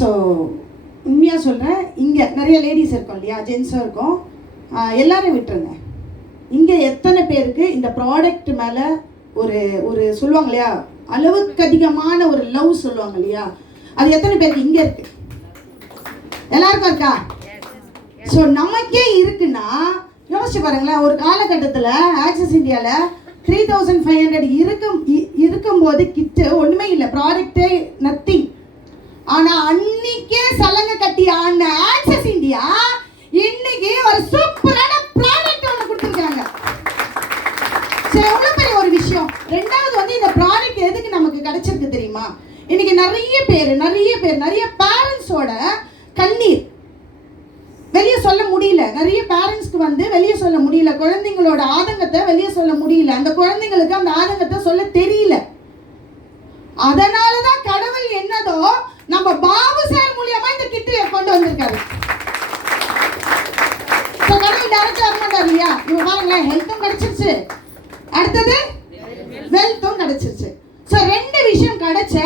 So உண்மையாக சொல்கிறேன், இங்கே நிறைய லேடிஸ் இருக்கோம் இல்லையா, ஜென்ஸும் இருக்கோம், எல்லாரும் விட்டுருங்க. இங்கே எத்தனை பேருக்கு இந்த ப்ராடக்ட் மேலே ஒரு ஒரு சொல்லுவாங்க இல்லையா, அளவுக்கு அதிகமான ஒரு லவ் சொல்லுவாங்க இல்லையா, அது எத்தனை பேருக்கு இங்கே இருக்கு? எல்லாருக்கும் இருக்கா? ஸோ நமக்கே இருக்குன்னா யோசிச்சு பாருங்களேன். ஒரு காலகட்டத்தில் ஆக்சஸ் இந்தியாவில் 3500 இருக்கும்போது கிட்ட ஒன்றுமே இல்லை, ப்ராடக்டே நத்திங். ஆனால் அன்னைக்கே சலங்கை கட்டி ஆன ஆக்சஸ் இந்தியா இன்னைக்கு ஒரு சூப்பரான ப்ராடக்ட் ஒன்று கொடுத்துருக்காங்க. சரி, எவ்வளோ பெரிய ஒரு விஷயம். ரெண்டாவது வந்து இந்த ப்ராடக்ட் எதுக்கு நமக்கு கிடைச்சிருக்கு தெரியுமா? இன்னைக்கு நிறைய பேர் பேரண்ட்ஸோட கண்ணீர் வெளியே சொல்ல முடியல. நிறைய பேரண்ட்ஸ்க்கு வந்து வெளியே சொல்ல முடியல, குழந்தைங்களோட ஆதங்கத்தை வெளியே சொல்ல முடியல, அந்த குழந்தைங்களுக்கு அந்த ஆதங்கத்தை சொல்ல தெரியல. அதனாலதான் கடவுள் என்னதோ நம்ம பாபு சார் மூலியமா இந்த கிட்டு கொண்டு வந்திருக்காரு. கடவுள் டைரக்டா வரமாட்டார் இல்லையா? இவங்க பாருங்களேன், ஹெல்த்தும் கிடைச்சிருச்சு, அடுத்தது வெல்த்தும் கிடைச்சிருச்சு. ஸோ 2 விஷயம் கிடைச்ச